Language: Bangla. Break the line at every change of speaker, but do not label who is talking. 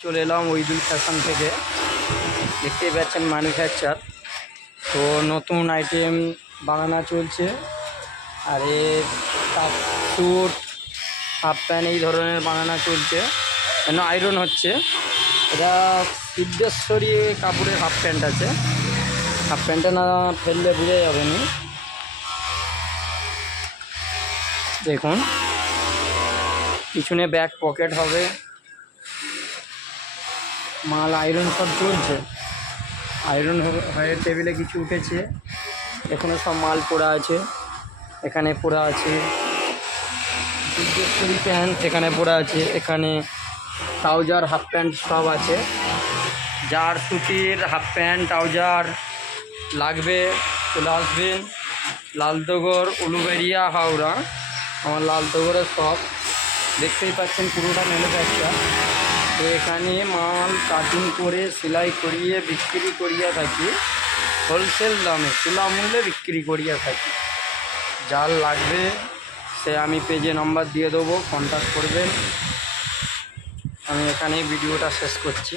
চলে এলাম ওইদুল ফ্যাশন থেকে। দেখতেই পাচ্ছেন ম্যানুফ্যাকচার তো নতুন আইটেম বানানো চলছে। আর এর কাপ স্যুট, হাফ প্যান্ট এই ধরনের বানানো চলছে। কেন আয়রন হচ্ছে। এটা সিদ্ধেশ্বরী কাপড়ের হাফ প্যান্ট আছে। হাফ প্যান্টটা না ফেললে বোঝা যাবে না। দেখুন। পিছনে ব্যাক পকেট হবে। মাল আয়রন সব চলছে। আয়রন হয়ে টেবিলে কিছু উঠেছে। এখানে সব মাল পড়া আছে। এখানে পড়া আছে। দুর্গেশ্বরী প্যান্ট এখানে পড়া আছে। এখানে ট্রাউজার হাফ প্যান্ট সব আছে। যার সুতির হাফ প্যান্ট ট্রাউজার লাগবে। চলে আসবেন লালদগর উলুবেরিয়া হাওড়া। আমার লালদগরের সব। দেখতেই পাচ্ছেন পুরোটা ম্যানুফ্যাকচার তো এখানে মাল কাটিং করে, সেলাই করিয়ে, বিক্রি করিয়া থাকি। হোলসেল দামে তুলা মূল্যে বিক্রি করিয়া থাকি। যার লাগবে, সে আমি পেজে নাম্বার দিয়ে দেবো কন্ট্যাক্ট করবেন। আমি এখানেই ভিডিওটা শেষ করছি।